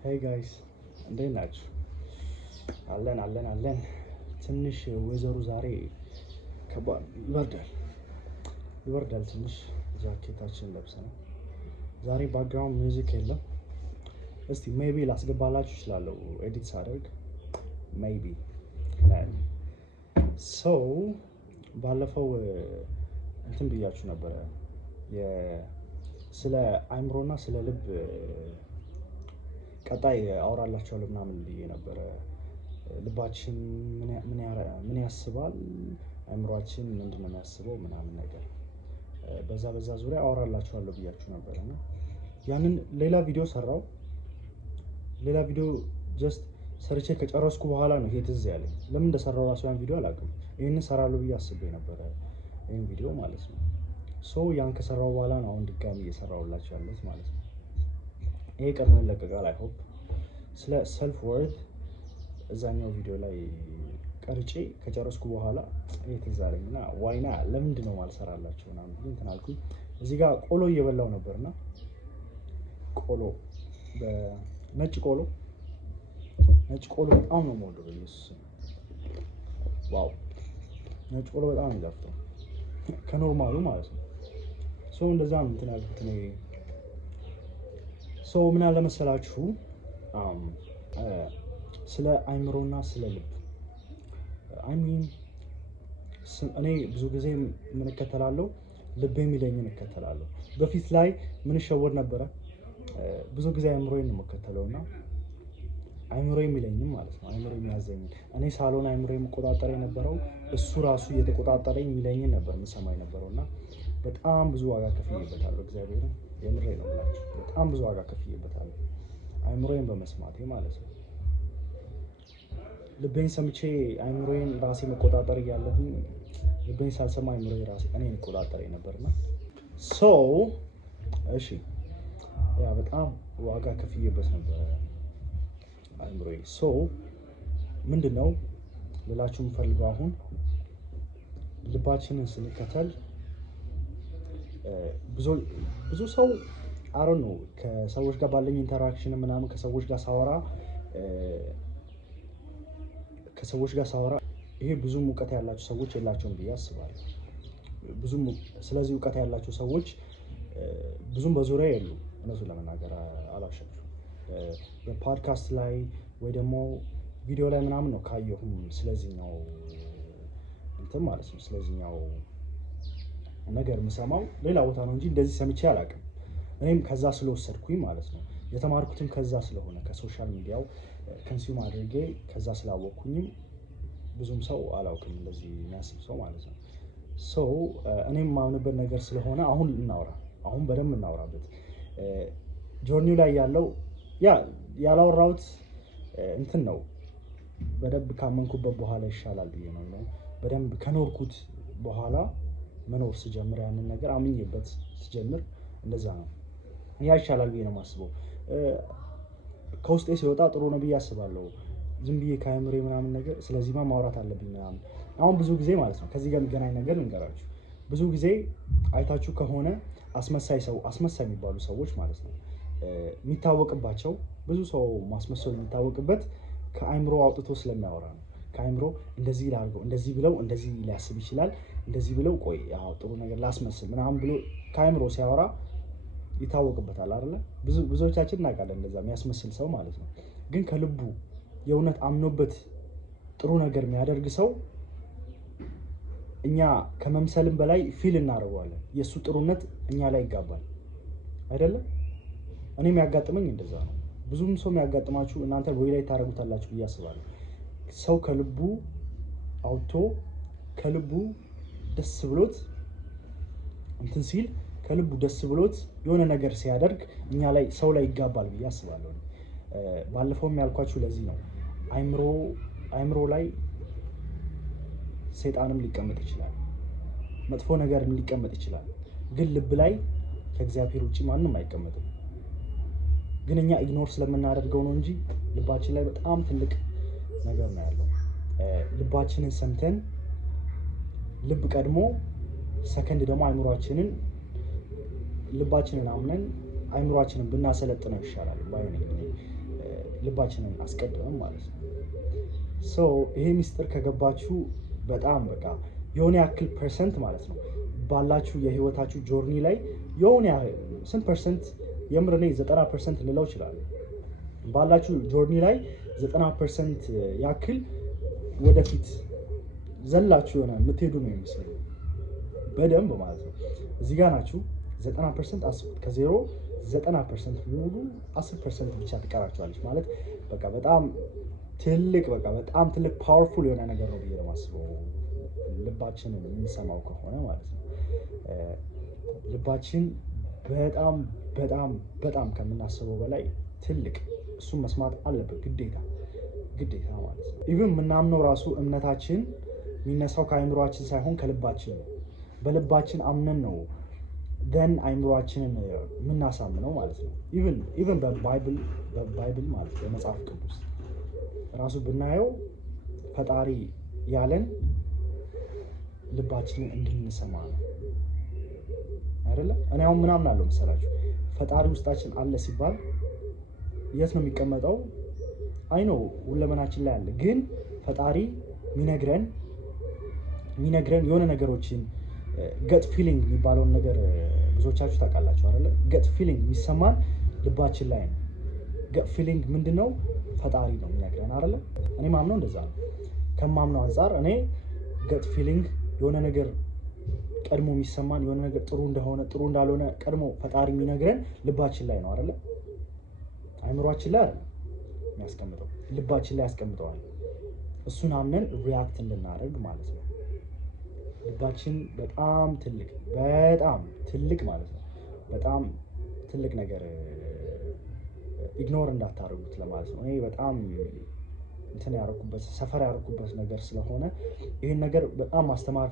Hey guys, እንዴት ናችሁ? አለን ትንሽ ወይዘሩ ዛሬ ከባድ ይበርዳል ትንሽ ጃኬታችን ለብሰን ዛሬ ባክግራውንድ ሚውዚክ የለም። እስቲ ሜቢ ላስገባላችሁ እችላለሁ ኤዲት ሳደርግ ሜቢ ሶ ባለፈው እንትን ብያችሁ ነበረ ስለ አእምሮና ስለ ልብ ቀጣይ አወራላችኋለሁ ምናምን ብዬ ነበረ። ልባችን ምን ያስባል፣ አእምሮአችን ምንድነው የሚያስበው ምናምን ነገር በዛ ዙሪያ አወራላችኋለሁ ብያችሁ ነበር እና ያንን ሌላ ቪዲዮ ሰራው። ሌላ ቪዲዮ ጀስት ሰርቼ ከጨረስኩ በኋላ ነው ይሄ ትዝ ያለኝ። ለምን እንደሰራው ራሱ ያን ቪዲዮ አላውቅም። ይሄንን ሰራለሁ ብዬ አስቤ ነበረ ይሄን ቪዲዮ ማለት ነው። ሶ ያን ከሰራው በኋላ ነው አሁን ድጋሚ እየሰራሁላችሁ ያለሁት ማለት ነው። ይሄ ቀድሞ ይለቀቃል። አይ ሆፕ ስለ ሰልፍ ወርድ እዛኛው ቪዲዮ ላይ ቀርጬ ከጨረስኩ በኋላ ይሄ ትዝ አለኝና ዋይና ለምንድን ነው ማልሰራላችሁ ምናምን ብዬ እንትን አልኩኝ። እዚህ ጋር ቆሎ እየበላው ነበርና ቆሎ በነጭ ቆሎ በጣም ነው የምወደው በኢየሱስ። ዋው ነጭ ቆሎ በጣም ነው የሚጣፍጠው ከኖርማሉ ማለት ነው። ሶ እንደዛ ነው እንትን ያልኩት እኔ። ሶ ምን አለ መሰላችሁ ስለ አእምሮና ስለ ልብ እኔ ብዙ ጊዜ ምን እከተላለሁ? ልቤ የሚለኝን እከተላለሁ። በፊት ላይ ምን ሸወድ ነበረ? ብዙ ጊዜ አእምሮዬን ነው የምከተለውና አእምሮ የሚለኝም ማለት ነው አእምሮ የሚያዘኝን እኔ ሳሎን አእምሮ የምቆጣጠር የነበረው እሱ ራሱ እየተቆጣጠረኝ የሚለኝን ነበር የምሰማ የነበረውና በጣም ብዙ ዋጋ ከፍዬበታለሁ። እግዚአብሔርን የምሬ ነው ብላችሁ በጣም ብዙ ዋጋ ከፍዬበታለሁ አእምሮዬን በመስማቴ ማለት ነው። ልቤን ሰምቼ አእምሮዬን ራሴ መቆጣጠር እያለብኝ ልቤን ሳልሰማ አእምሮዬ ራሴ እኔን ይቆጣጠረኝ ነበርና ሶ እሺ ያ በጣም ዋጋ ከፍዬበት ነበር አእምሮዬ። ሶ ምንድነው ልላችሁ የምፈልገው አሁን ልባችንን ስንከተል ብዙ ሰው አሮን ነው ከሰዎች ጋር ባለኝ ኢንተራክሽን ምናምን ከሰዎች ጋር ሳወራ ይሄ ብዙም እውቀት ያላቸው ሰዎች የላቸውም ብዬ አስባለሁ። ስለዚህ እውቀት ያላቸው ሰዎች ብዙም በዙሪያ የሉ። እነሱን ለመናገር አላሻችሁም። በፖድካስት ላይ ወይ ደግሞ ቪዲዮ ላይ ምናምን ነው ካየሁም ስለዚህኛው እንትን ማለት ነው ስለዚህኛው ነገር የምሰማው ሌላ ቦታ ነው እንጂ እንደዚህ ሰምቼ አላውቅም። እኔም ከዛ ስለወሰድኩኝ ማለት ነው የተማርኩትም ከዛ ስለሆነ ከሶሻል ሚዲያው ኮንሱም አድርጌ ከዛ ስላወቅኩኝም ብዙም ሰው አላውቅም እንደዚህ የሚያስብ ሰው ማለት ነው። ሶ እኔም የማምንበት ነገር ስለሆነ አሁን በደንብ እናወራበት። ጆርኒው ላይ ያለው ያላወራሁት እንትን ነው በደንብ ካመንኩበት በኋላ ይሻላል ብዬ ነው። በደንብ ከኖርኩት በኋላ መኖር ስጀምር ያንን ነገር አምኜበት ስጀምር እንደዛ ነው ያ ይሻላል ብዬ ነው የማስበው። ከውስጤ ሲወጣ ጥሩ ነው ብዬ አስባለሁ። ዝም ብዬ ከአእምሮዬ ምናምን ነገር ስለዚህማ ማውራት አለብኝ ምናምን። አሁን ብዙ ጊዜ ማለት ነው ከዚህ ጋር የሚገናኝ ነገር ልንገራችሁ። ብዙ ጊዜ አይታችሁ ከሆነ አስመሳይ የሚባሉ ሰዎች ማለት ነው የሚታወቅባቸው ብዙ ሰው ማስመሰል የሚታወቅበት ከአእምሮ አውጥቶ ስለሚያወራ ነው። ከአእምሮ እንደዚህ ላድርገው እንደዚህ ብለው እንደዚህ ሊያስብ ይችላል እንደዚህ ብለው ቆይ ጥሩ ነገር ላስመስል ምናምን ብሎ ከአእምሮ ሲያወራ ይታወቅበታል አይደለ? ብዙዎቻችን እናውቃለን እንደዛ የሚያስመስል ሰው ማለት ነው። ግን ከልቡ የእውነት አምኖበት ጥሩ ነገር የሚያደርግ ሰው እኛ ከመምሰልም በላይ ፊል እናደርገዋለን። የእሱ ጥሩነት እኛ ላይ ይጋባል አይደለም? እኔም ያጋጥመኝ እንደዛ ነው። ብዙም ሰው የሚያጋጥማችሁ እናንተ ወይ ላይ ታደርጉታላችሁ ብዬ አስባለሁ። ሰው ከልቡ አውጥቶ ከልቡ ደስ ብሎት እንትን ሲል ከልቡ ደስ ብሎት የሆነ ነገር ሲያደርግ እኛ ላይ ሰው ላይ ይጋባል ብዬ አስባለሁ። ባለፈውም ያልኳችሁ ለዚህ ነው። አእምሮ ላይ ሰይጣንም ሊቀመጥ ይችላል፣ መጥፎ ነገርም ሊቀመጥ ይችላል። ግን ልብ ላይ ከእግዚአብሔር ውጪ ማንም አይቀመጥም። ግን እኛ ኢግኖር ስለምናደርገው ነው እንጂ ልባችን ላይ በጣም ትልቅ ነገር ነው ያለው። ልባችንን ሰምተን ልብ ቀድሞ ሰከንድ ደግሞ ልባችንን አምነን አይምሮአችንን ብናሰለጥነው ይሻላል ባይ ነኝ። ልባችንን አስቀድመን ማለት ነው። ይሄ ሚስጥር ከገባችሁ በጣም በቃ የሆነ ያክል ፐርሰንት ማለት ነው ባላችሁ የህይወታችሁ ጆርኒ ላይ የሆነ ስንት ፐርሰንት የምር እኔ 90% ልለው ይችላል ባላችሁ ጆርኒ ላይ 90% ያክል ወደፊት ዘላችሁ የሆነ የምትሄዱ ነው የሚመስለው በደንብ ማለት ነው። እዚህ ጋር ናችሁ 90% አስቡት። ከዜሮ 90% ሙሉ 10% ብቻ ትቀራችኋለች ማለት በቃ በጣም ትልቅ ፓወርፉል የሆነ ነገር ነው ብዬ ነው የማስበው። ልባችንን የምንሰማው ከሆነ ማለት ነው። ልባችን በጣም ከምናስበው በላይ ትልቅ፣ እሱን መስማት አለበት ግዴታ ማለት ነው። ኢቭን የምናምነው ራሱ እምነታችን የሚነሳው ከአይምሯችን ሳይሆን ከልባችን ነው። በልባችን አምነን ነው ደን አይምሯችንን የምናሳምነው ማለት ነው። ኢቭን በባይብል ማለት በመጽሐፍ ቅዱስ ራሱ ብናየው ፈጣሪ ያለን ልባችንን እንድንሰማ ነው አይደለም። እኔ አሁን ምናምን አለው መሰላችሁ ፈጣሪ ውስጣችን አለ ሲባል የት ነው የሚቀመጠው? አይ ነው ሁለመናችን ላይ አለ። ግን ፈጣሪ የሚነግረን የሆነ ነገሮችን ገት ፊሊንግ የሚባለውን ነገር ብዙዎቻችሁ ታውቃላችሁ አይደለ? ገት ፊሊንግ የሚሰማን ልባችን ላይ ነው። ገት ፊሊንግ ምንድነው? ፈጣሪ ነው የሚነግረን አይደለ? እኔ ማምነው እንደዛ ነው። ከማምነው አንፃር እኔ ገት ፊሊንግ የሆነ ነገር ቀድሞ የሚሰማን የሆነ ነገር ጥሩ እንደሆነ ጥሩ እንዳልሆነ ቀድሞ ፈጣሪ የሚነግረን ልባችን ላይ ነው አይደለ? አይምሯችን ላይ አይደለም የሚያስቀምጠው፣ ልባችን ላይ ያስቀምጠዋል። እሱን አምነን ሪያክት እንድናደርግ ማለት ነው። ልባችን በጣም ትልቅ ማለት ነው። በጣም ትልቅ ነገር ኢግኖር እንዳታደርጉት ለማለት ነው። እኔ በጣም ሰፈር ያደረኩበት ነገር ስለሆነ ይህን ነገር በጣም ማስተማር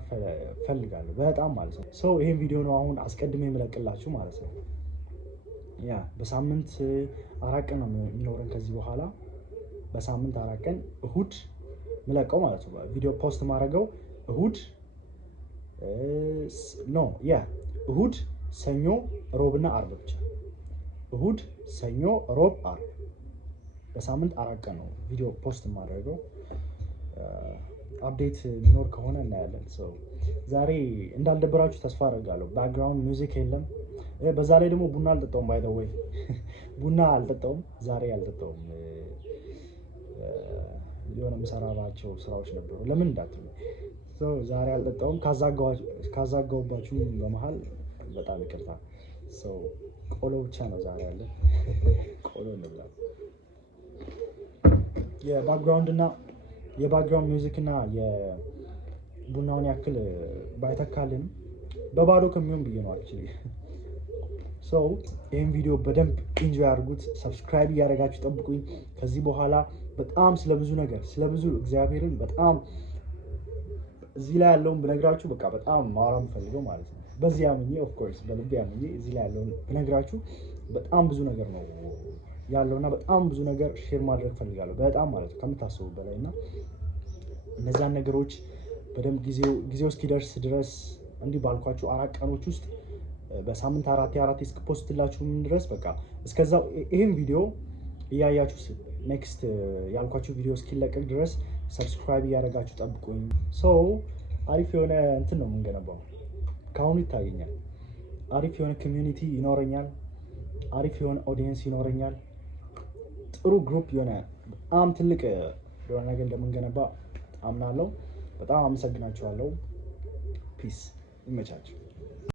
ፈልጋለሁ በጣም ማለት ነው። ይህን ቪዲዮ ነው አሁን አስቀድሜ የምለቅላችሁ ማለት ነው። በሳምንት 4 ቀን ነው የሚኖረን ከዚህ በኋላ በሳምንት 4 ቀን እሁድ ምለቀው ማለት ነው። ቪዲዮ ፖስት ማድረገው እሁድ፣ ሰኞ፣ ሮብና አርብ ብቻ። እሁድ፣ ሰኞ፣ ሮብ፣ አርብ በሳምንት 4 ቀን ነው ቪዲዮ ፖስት ማድረገው። አፕዴት የሚኖር ከሆነ እናያለን። ዛሬ እንዳልደበራችሁ ተስፋ አደርጋለሁ። ባክግራውንድ ሚውዚክ የለም። በዛ ላይ ደግሞ ቡና አልጠጣውም። ባይ ዘ ወይ ቡና አልጠጣውም ዛሬ አልጠጣውም። የሆነ የምሰራባቸው ስራዎች ነበሩ። ለምን እንዳትሉ ዛሬ አልጠጣውም። ካዛጋውባችሁ በመሀል በጣም ይቅርታ። ቆሎ ብቻ ነው ዛሬ ያለ። ቆሎ እንብላ። የባክግራውንድ ሚውዚክ እና የቡናውን ያክል ባይተካልን በባዶ ከሚሆን ብዬ ነው አክቹሊ። ይህን ቪዲዮ በደንብ ኢንጆይ አድርጉት። ሰብስክራይብ እያደረጋችሁ ጠብቁኝ። ከዚህ በኋላ በጣም ስለብዙ እግዚአብሔርን በጣም እዚህ ላይ ያለውን ብነግራችሁ በቃ በጣም ማውራት የምፈልገው ማለት ነው። በዚህ አምኜ ኦፍኮርስ በልቤ አምኜ እዚህ ላይ ያለውን ብነግራችሁ በጣም ብዙ ነገር ነው ያለውና በጣም ብዙ ነገር ሼር ማድረግ ፈልጋለሁ በጣም ማለት ነው ከምታስቡ በላይ እና እነዛን ነገሮች በደንብ ጊዜው እስኪደርስ ድረስ እንዲህ ባልኳችሁ 4 ቀኖች ውስጥ በሳምንት 4 እስክፖስትላችሁ ድረስ በቃ እስከዛው ይሄን ቪዲዮ እያያችሁ ኔክስት ያልኳችሁ ቪዲዮ እስኪለቀቅ ድረስ ሰብስክራይብ እያደረጋችሁ ጠብቁኝ። አሪፍ የሆነ እንትን ነው የምንገነባው። ከአሁኑ ይታየኛል። አሪፍ የሆነ ኮሚዩኒቲ ይኖረኛል። አሪፍ የሆነ ኦዲየንስ ይኖረኛል። ጥሩ ግሩፕ የሆነ በጣም ትልቅ የሆነ ነገር እንደምንገነባ አምናለሁ። በጣም አመሰግናችኋለሁ። ፒስ። ይመቻችሁ።